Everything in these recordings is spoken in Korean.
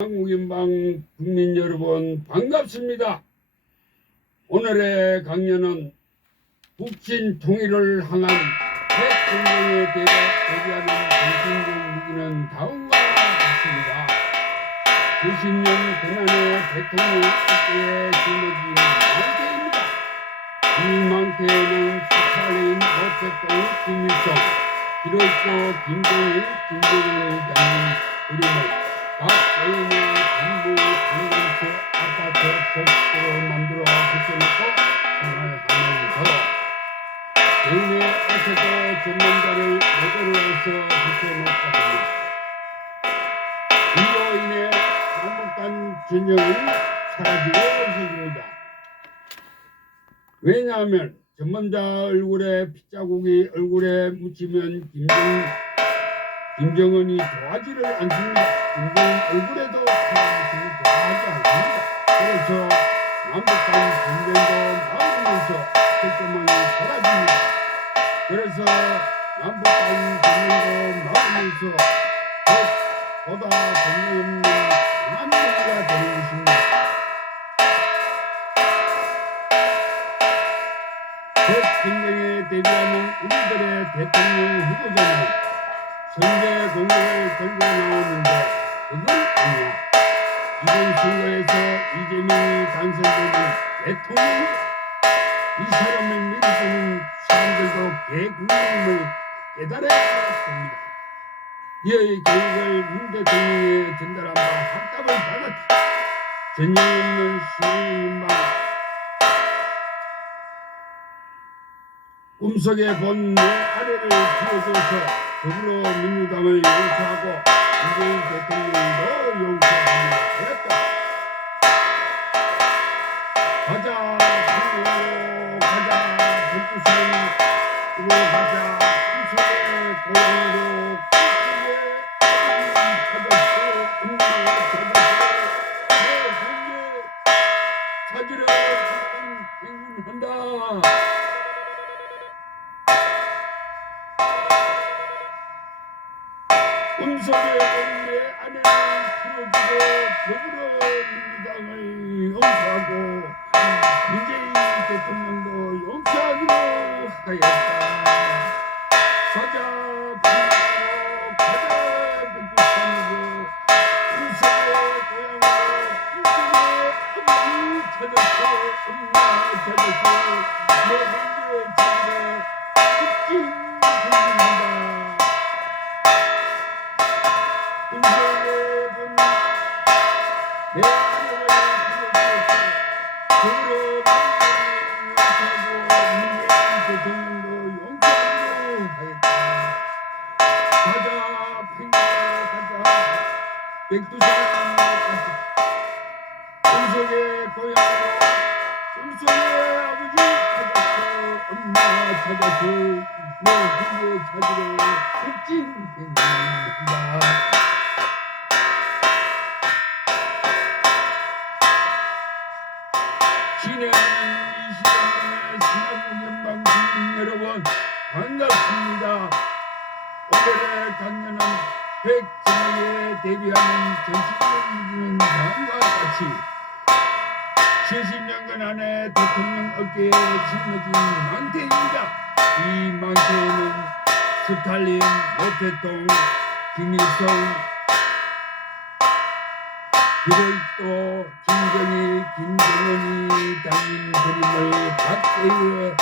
한국인방 국민 여러분 반갑습니다. 오늘의 강연은 북친 통일을 향한 핵전쟁에 대비하는 정신적 무기는 다음과 같습니다. 90년 고난의 대통령 어깨에 짊어진 망태입니다. 이 망태에는 스탈린, 모태동, 김일성, 히로시토, 김정일, 김정은 전문가를 모델로 해서 붙여놓고 합니다. 이로 인해 남북한 전쟁은 사라지고 없어집니다. 왜냐하면 전문자 얼굴에 핏자국이 얼굴에 묻히면 김정 김정은이 좋아하지를 않습니다. 김정은 얼굴에도 사람들이 좋아하지 않습니다. 그래서 남북한 전쟁도 막으면서 실제만이 사라집니다. 그래서 남북한 전쟁도 막으면서 핵전쟁에 대비하는 우리들의 대통령 후보자는 선제 공격을 들고 나오는데 그건 아니야. 이번 선거에서 이재명이 당선되는 대통령 이 사람을 믿어주는 사람들도 개국민임을 깨달아야 합니다. 이의 교육을 문 대통령에 전달한 바 확답을 받았다. 전쟁 없는 신앙인방 꿈속에 본 내 아래를 키워줘서 더불어민주당을 용서하고 문재인 대통령도 용서합니다. 그랬다. 가자 북으로 가자 북부산으로 가자 꿈속의 고향으로 꿈속의 찾았어 엄마가 찾았어 내 생에 찾으러 행운한다. 꿈속에 내 아내를 키워주고 더불어민주당을 용서하고 문재인 대통령도 용서하기로 하였다. 가자 북으로 가자 북부산으로 꿈속의 고향으로 꿈속의 아버지 찾았어 엄마 찾았어 내 행제 찾으러 북진 행진한다. 꿈속에 본내 아내를 불러주었어 더불어 민주당을 용서하고 문재인 대통령도 용서하기로 하였다 가자 팽가로 가자 백두산 가자 꿈속의 고향으로 꿈속의 아버지 찾았어 엄마 찾았어 내 군대 찾으러 북진 행진한다 신의 하는 이 시간에 신한국연방 국민 여러분 반갑습니다. 오늘의 강연은 핵전쟁에 정치적 무기는 다음과 같이 70년간 안에 대통령 어깨에 짊어진 망태입니다. 이 망태에는 스탈린, 모태동, 김일성, 히로이토, 김정일, 김정은이 담긴 그림을 박대의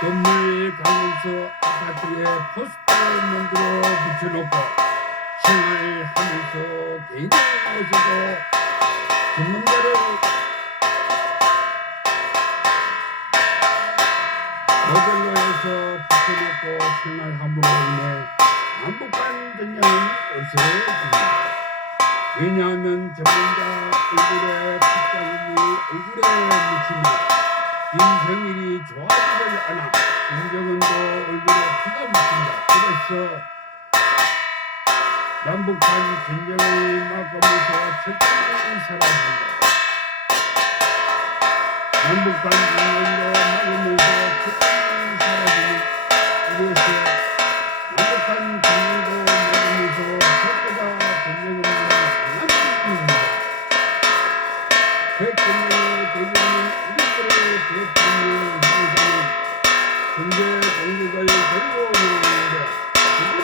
건물 강원서 아파트에 포스터 만들어 붙여놓고 생활하면서 개인의 모습도 전문가를 모델로 해서 붙여놓고 생활함으로 인해 남북한 전쟁은 없어집니다. 왜냐하면 전문가 얼굴에 핏자국이 얼굴에 묻히면 김정일이 좋아하지를 않아 김정은도 얼굴에 피가 묻힌다. 그래서 남북한 전쟁을 막으면서 철저히 사라진다. 남북한 전쟁도 막으면서 철저히 사라지는 이것이 남북한 전쟁도 막으면서 적보다 전쟁은 강한 힘입니다. 대통령의 대변인 우리들의 대통령 항상 군대 동력을 데려오는데 이번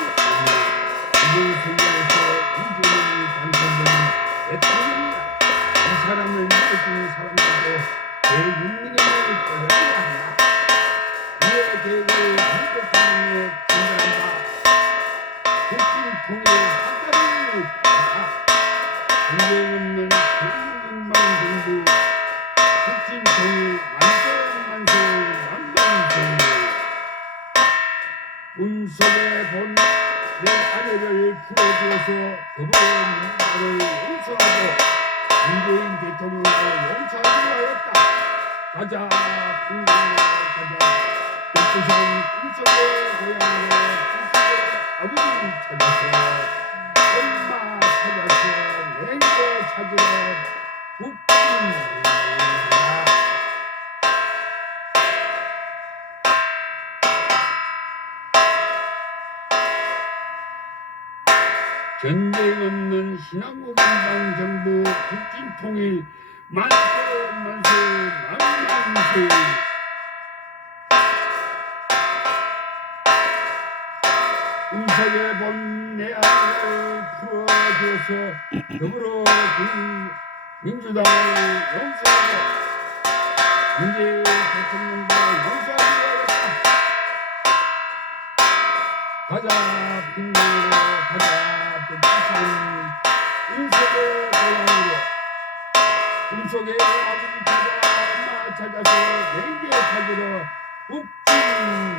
선거에서 이재명이 당선되는 대통령이다. 이 사람을 믿어주는 사람들도 대국민에게 떠나야 한다. 이에 대해서 한국국민에 진단한다. 국진 통일의 사다리 있다. 전쟁 없는 대국민만 정부 국진 통일 만세 만세 만만세 운석에 본내 아내를 풀어주어서 더불어민주당을 용서하고 문재인 대통령을 용서하기로 하였다. 가자 풍경에 가자 백두산 운석의 고향으로 아버지 찾아서 엄마 찾아서 냉게 찾으러 북진입니다. 전쟁 없는 신한국인당 정부 국진 통일 만세 만세 만만세. 운석에 본내 아내를 풀어줘서 더불어 군 민주당을 용서하고 문재인 대통령도 용서하기로 하겠다. 가자 핑계로 가자 백두산 운석의 고향으로 운석의 아버지 찾아 찾아서 냉게 찾으러 북진